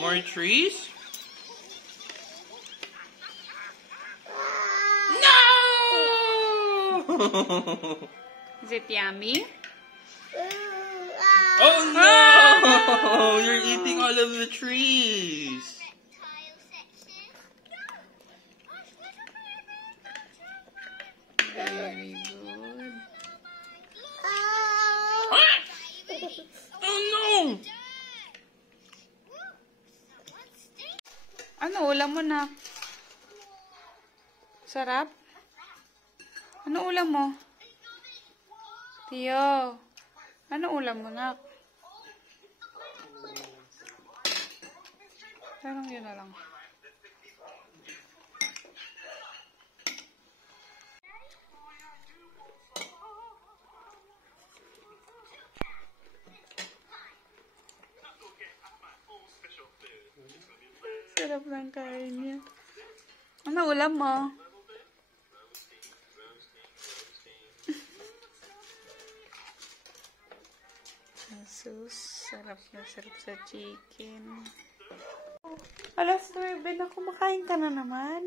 More trees? No! Is it yummy? Oh no! You're eating all of the trees. Very good. Oh no! Ano ulam mo, nak? Sarap? Ano ulam mo? Tio, ano ulam mo, nak? Parang yun na lang. Sarap ng kain niya. Ano ulam mo? Jesus, sarap na sarap sa chicken. Alas 9 na, kumakain ka na naman.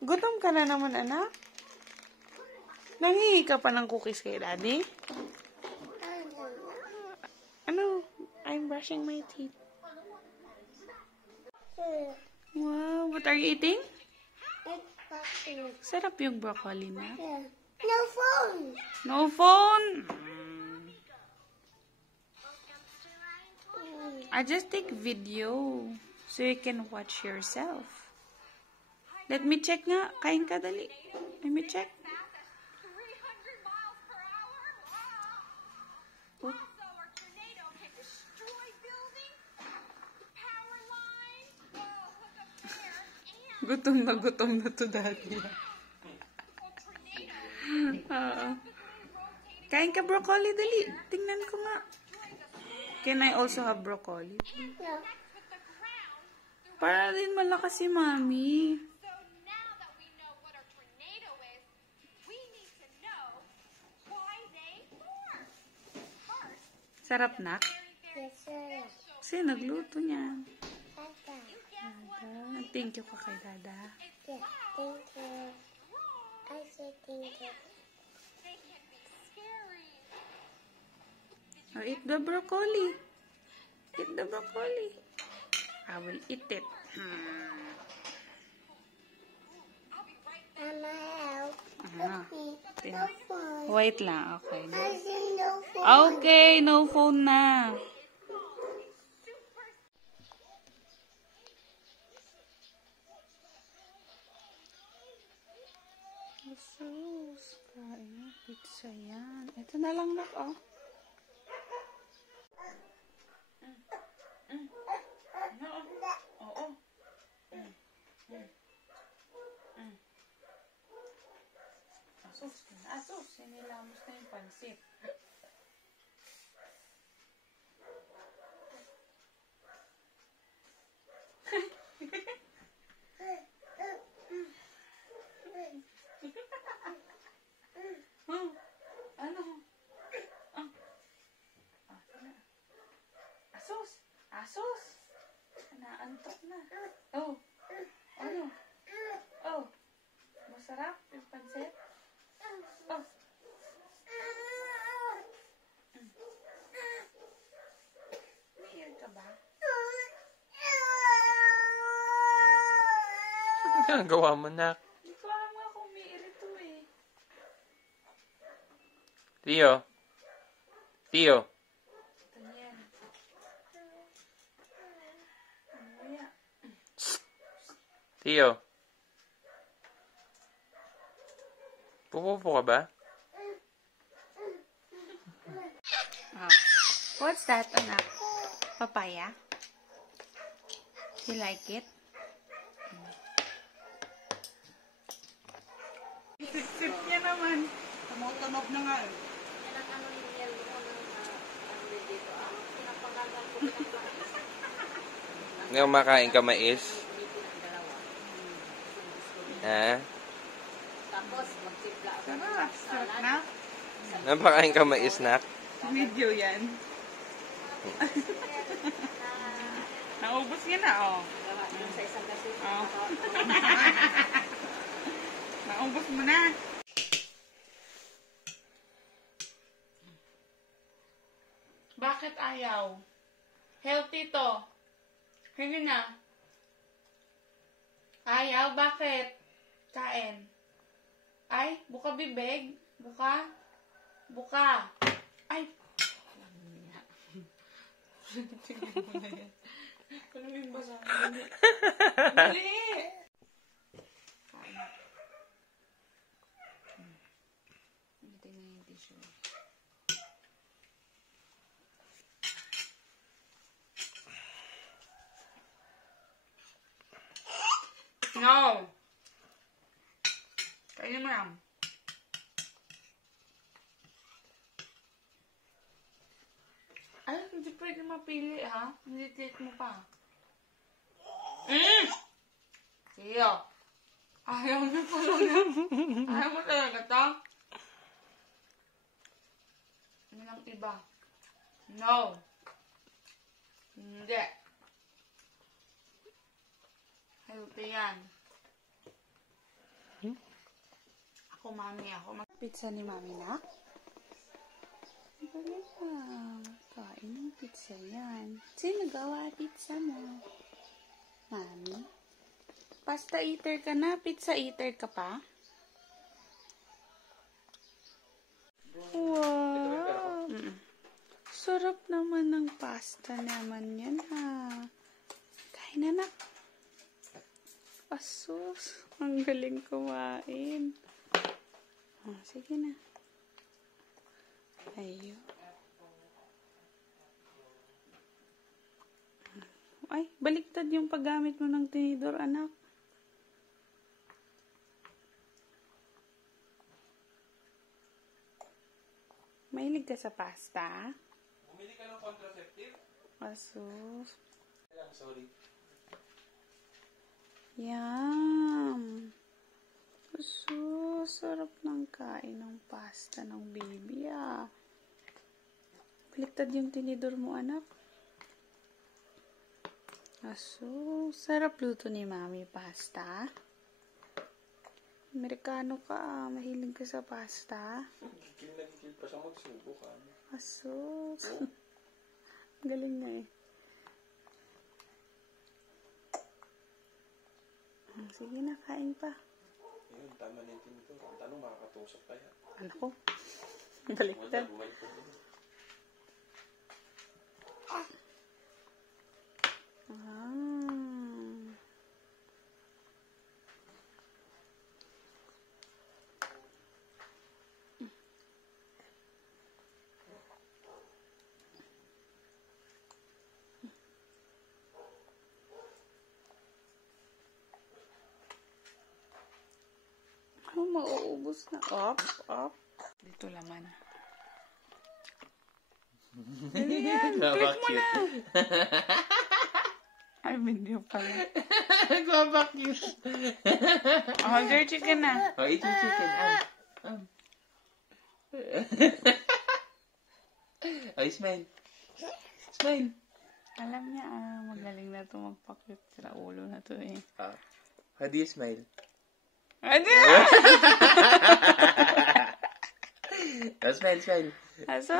Gutom ka na naman, anak. Nangihi ka pa ng cookies kay daddy? Ano? I'm brushing my teeth. Wow, what are you eating? Sarap yung broccoli na. No phone. No phone? I just take video so you can watch yourself. Let me check nga. Kain ka dali. Let me check. Oh. Gutom na to daddy. Kain ka broccoli dali. Tingnan ko nga. Can I also have broccoli? Yeah. Para din malakas si mami. Sarap, nak? Yes, sir. Kasi nagluto niya. Dada. Dada. Thank you ka kay Dada. Yeah, thank you. I say thank you. Oh, eat the broccoli. Eat the broccoli. I will eat it. Mama, help. Ah, No phone. wait lang. Okay. I say no phone. Okay, no phone na. Jesus, kain na pizza yan. Ito na lang nak, oh. Oo. Asus, sinilamos na yung pansit. Ano? Asus! Naantok na. Oh! Ano? Oh! Masarap yung pansit? Oh! May ka ba? Ano gawa mo, nak? Hindi ko alam nga kung may irito eh. Theo? Theo? Ito na yan. Ano kaya? Theo? Pupupo ka ba? Oh. What's that, anak? Papaya? You like it? Sip niya naman. Tumutunog na nga eh. Ngayon makain ka mais? Ha? Sarap. Sarap na. Ngayon makain ka mais, nak? Video yan. Naubos niya na, oh. Sa isang kasi. Oh. Naubos mo na. Bakit ayaw? Healthy to. Hindi na. Ayaw, bakit? Kain. Ay, buka bibig. Buka. Buka. Ay. Tingnan mo na yan. Ano yung basa? Dali. Dali. Kain. Ito na yung tissue. No. Kainin mo yan. Ay, hindi pwede mapili, ha? Hindi tiit mo pa. Siyo. Ayaw mo talaga. Ayaw mo talaga to? Ano lang iba? No. Hindi. Healthy yan. Ako, mami, ako. Pizza ni mami na? Dali na. Kain ng pizza yan. Sino gawa pizza mo? Mami? Pasta eater ka na? Pizza eater ka pa? Wow! Sarap naman ng pasta naman yan, ha? Kain na, nak. Asus, ang galing kumain. Oh, sige na. Ayun. Ay, baliktad yung paggamit mo ng tinidor, anak. Mahilig ka sa pasta? Bumili ka ng contraceptive? Asus. Sorry. Yum. Asus, sarap ng kain ng pasta ng baby, ah. Baliktad yung tinidor mo, anak. Asus, sarap luto ni mami pasta. Amerikano ka, ah. Mahilig ka sa pasta. Gigil na gigil pa siya magsubo ka. Asus. Galing na eh. Sige na, kain pa. Ayun, tama na yung tinidor. Ang tanong, makakatusok kaya. Ano ko? Baliktad. Bumalik ko. Ah. Oh, mauubos na. Up. Dito laman. Dali yan. Click mo na. Ay, video pala. Nagwabak yun. Oh, your chicken na. Oh, eat your chicken. Oh, smile. Smile. Alam niya, magaling na ito magpakyut. Sira ulo na ito eh. How do you smile? Adi! Oh, smile. Aso!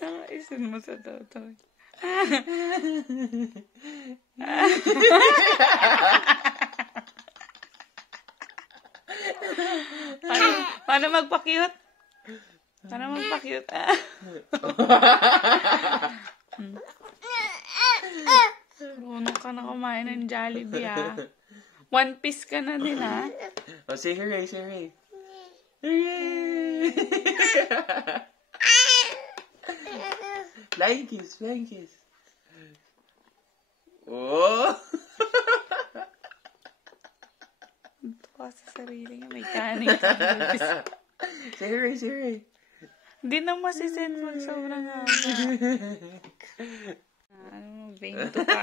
Nakaisin mo sa toto. Paano magpakyut? Paano magpakyut? Marunong ka na kumain ng Jollibee, ah. One piece ka na din, ah. Oh, say hooray. Hooray! Flying kiss. Oh! Tuwa sa sarili niya. May kanin ka. Say hooray. Hindi na masisend pag sobrang haba. Ano, 20 ka.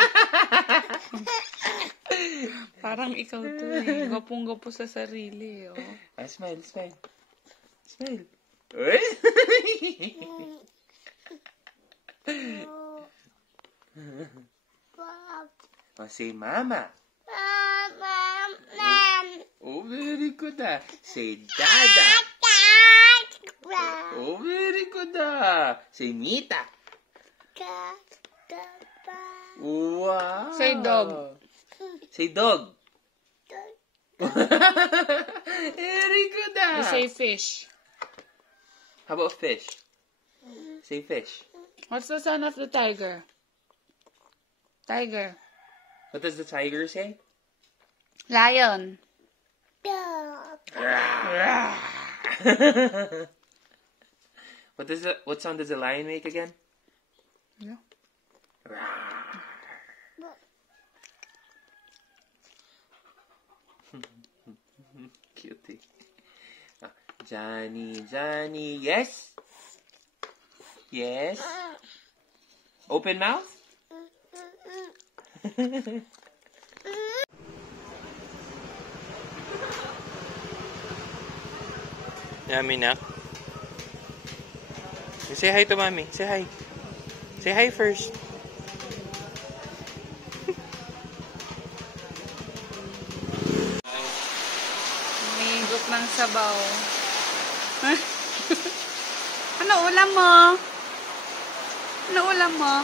Parang ikaw to eh. Gapong-gapo sa sarili, oh. Smile. Uy! Bob. Oh, say mama. Mom. Oh, very good ah. Say dada. Oh, very good ah. Say Nita. Wow. Say dog. Say dog. Very good ah. You say fish. How about fish? Say fish. What's the son of the tiger? Tiger. What does the tiger say? Lion. What sound does a lion make again? No. Cutie. Johnny, Johnny, yes? Yes? Open mouth? Yummy na. Say hi to mommy. Say hi. Say hi first. Umigop ng sabaw. Ano ulam mo? Ano ulam mo?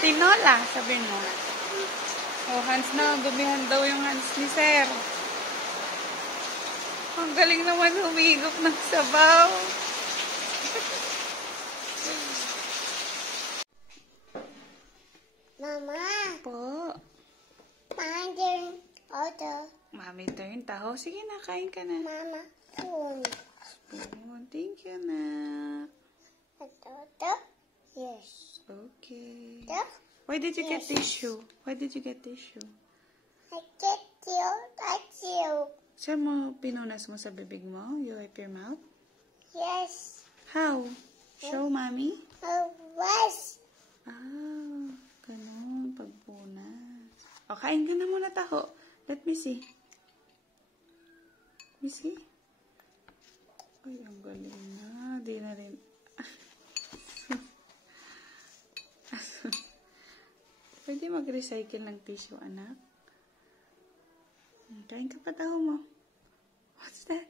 Tinola, sabi mo. Oh, hands na. Dumihan daw yung hands ni Sir. Ang galing naman humigop ng sabaw. Mama. Po. Mother. Otto. Mami turn. Taho. Sige na, kain ka na. Mama. Spoon. Spoon. Thank you na. Otto. Yes. Okay. Duck. Why did you get Yes. tissue? Why did you get tissue? I get you. That's you. Saan mo pinunas mo sa bibig mo? You wipe your mouth? Yes. How? Show, mommy. Was. Ah, ganun. Pagpunas. O, kain ka na muna, taho. Let me see. Let me see. Ay, ang galing na. Di na rin. Pwede mag-recycle ng tissue, anak. Kain ka pa, taho mo. What's that?